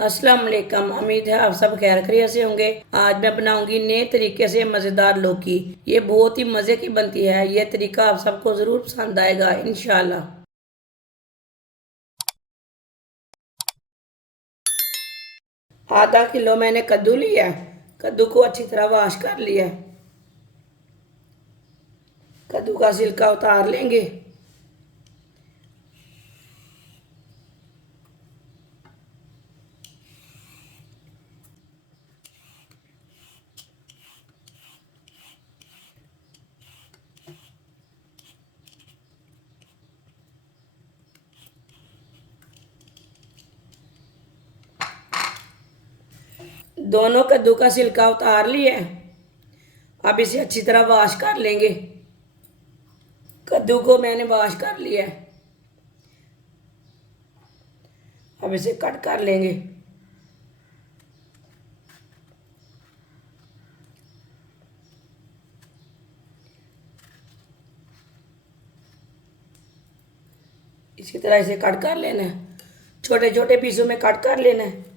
अस्सलाम वालेकुम। उम्मीद है आप सब खैर खैरियत से होंगे। आज मैं बनाऊंगी नए तरीके से मज़ेदार लौकी। ये बहुत ही मज़े की बनती है। ये तरीका आप सबको ज़रूर पसंद आएगा इंशाल्लाह। आधा किलो मैंने कद्दू लिया है। कद्दू को अच्छी तरह वॉश कर लिया है। कद्दू का छिलका उतार लेंगे। दोनों कद्दू का छिलका उतार लिया है। अब इसे अच्छी तरह वॉश कर लेंगे। कद्दू को मैंने वॉश कर लिया है। अब इसे कट कर लेंगे। इसी तरह इसे कट कर लेना है। छोटे छोटे पीसों में कट कर लेना है।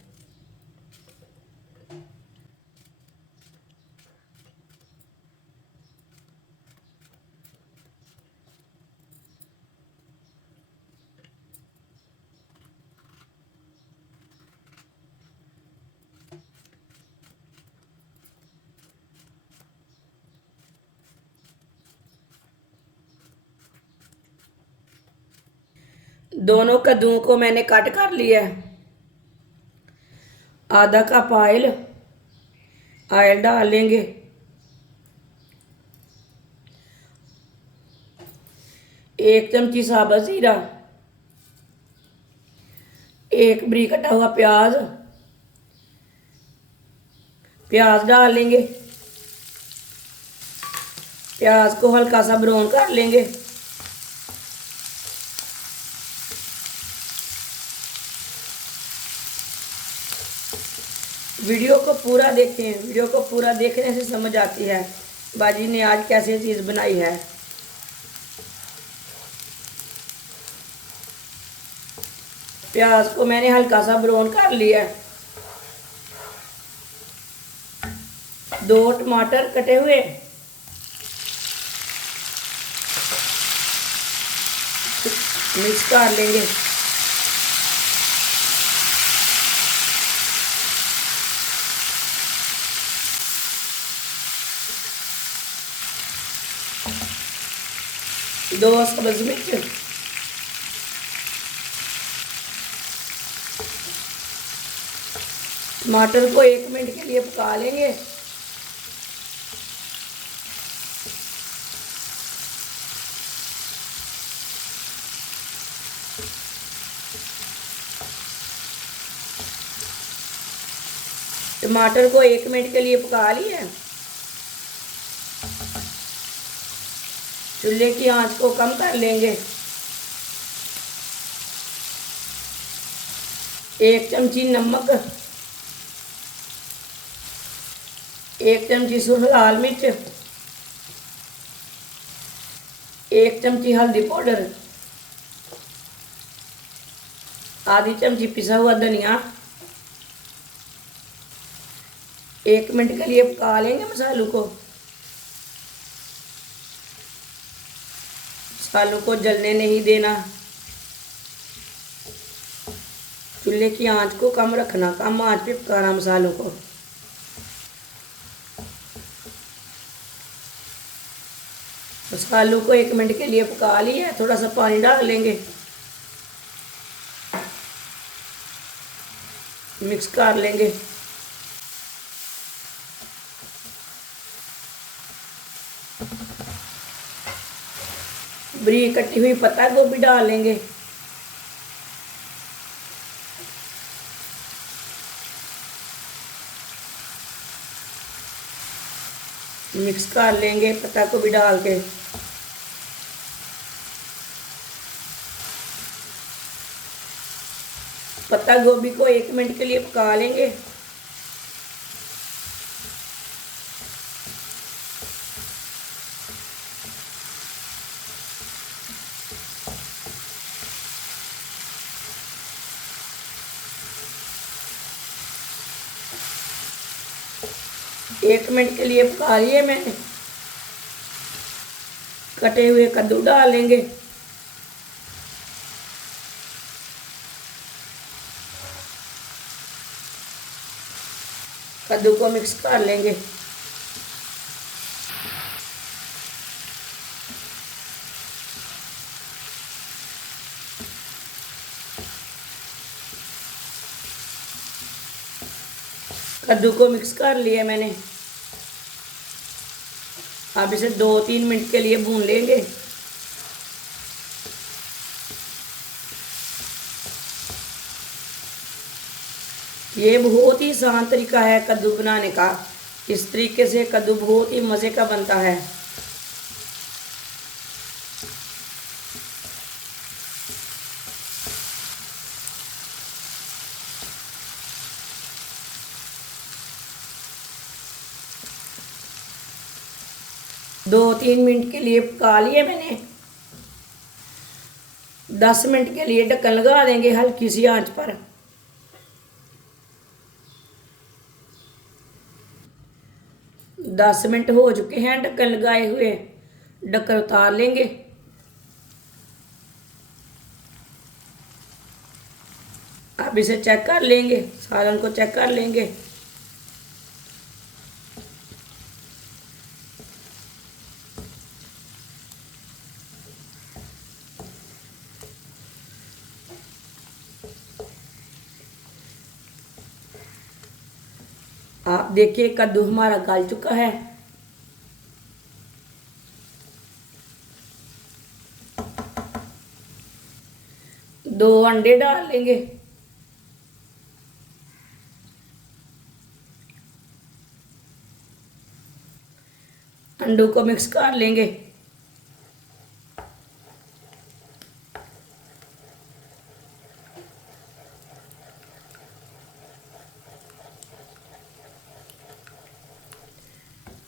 दोनों कद्दूओं को मैंने कट कर लिया है। आधा कप ऑयल ऑयल डाल लेंगे। एक चमची साबुत जीरा। एक बरीक कटा हुआ प्याज। प्याज डाल लेंगे। प्याज को हल्का सा ब्राउन कर लेंगे। वीडियो को पूरा देखें। वीडियो को पूरा देखने से समझ आती है बाजी ने आज कैसे चीज़ बनाई है। प्याज को मैंने हल्का सा ब्राउन कर लिया है। दो टमाटर कटे हुए मिक्स कर लेंगे। दो सब्ज मिर्च। टमाटर को 1 मिनट के लिए पका लेंगे। टमाटर को 1 मिनट के लिए पका लिया। चूल्हे की आंच को कम कर लेंगे। 1 चमची नमक। 1 चमची सुरख लाल मिर्च। 1 चमची हल्दी पाउडर। आधी चमची पिसा हुआ धनिया। 1 मिनट के लिए पका लेंगे मसालों को। मसालों को जलने नहीं देना। चूल्हे की आंच को कम रखना। कम आंच पे पकाना मसालों को। मसालों को 1 मिनट के लिए पका लिया। थोड़ा सा पानी डाल लेंगे। मिक्स कर लेंगे। बारीक कटी हुई पत्ता गोभी डाल लेंगे। मिक्स कर लेंगे पत्ता गोभी डाल के। पत्ता गोभी को 1 मिनट के लिए पका लेंगे। 1 मिनट के लिए पका लिए मैंने। कटे हुए कद्दू डाल लेंगे। कद्दू को मिक्स कर लेंगे। कद्दू को मिक्स कर लिया मैंने। अब इसे 2-3 मिनट के लिए भून लेंगे। ये बहुत ही आसान तरीका है कद्दू बनाने का। इस तरीके से कद्दू बहुत ही मज़े का बनता है। दो 3 मिनट के लिए पका लिए मैंने। 10 मिनट के लिए ढक्कन लगा देंगे हल्की सी आंच पर। 10 मिनट हो चुके हैं ढक्कन लगाए हुए। ढक्कन उतार लेंगे। अब इसे चेक कर लेंगे, सालन को चेक कर लेंगे। आप देखिए कद्दू हमारा गल चुका है। दो अंडे डाल लेंगे। अंडों को मिक्स कर लेंगे।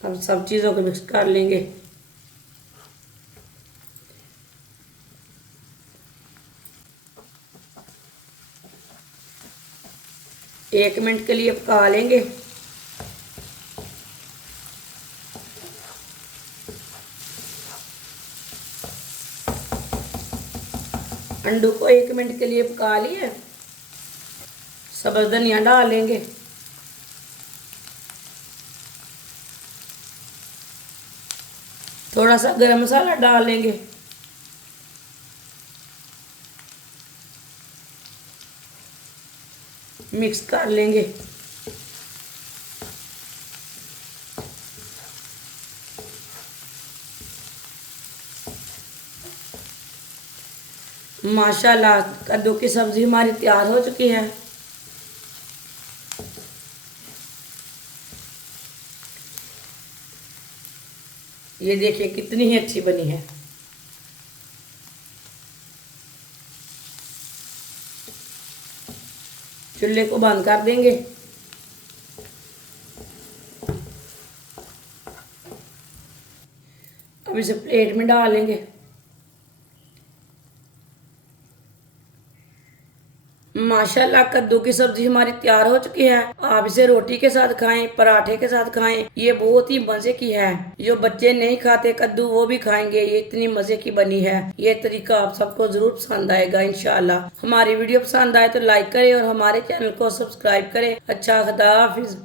अब सब चीज़ों को मिक्स कर लेंगे। एक मिनट के लिए पका लेंगे। अंडों को 1 मिनट के लिए पका लिए। सब्ज़ धनिया डाल लेंगे। थोड़ा सा गरम मसाला डाल लेंगे। मिक्स कर लेंगे। माशाल्लाह कद्दू की सब्ज़ी हमारी तैयार हो चुकी है। ये देखिए कितनी ही अच्छी बनी है। चूल्हे को बंद कर देंगे। अब इसे प्लेट में डाल लेंगे। माशाल्लाह कद्दू की सब्जी हमारी तैयार हो चुकी है। आप इसे रोटी के साथ खाएं, पराठे के साथ खाएं। ये बहुत ही मजे की है। जो बच्चे नहीं खाते कद्दू वो भी खाएंगे। ये इतनी मजे की बनी है। ये तरीका आप सबको जरूर पसंद आएगा इंशाल्लाह। हमारी वीडियो पसंद आए तो लाइक करें और हमारे चैनल को सब्सक्राइब करें। अच्छा, खुदा हाफिज।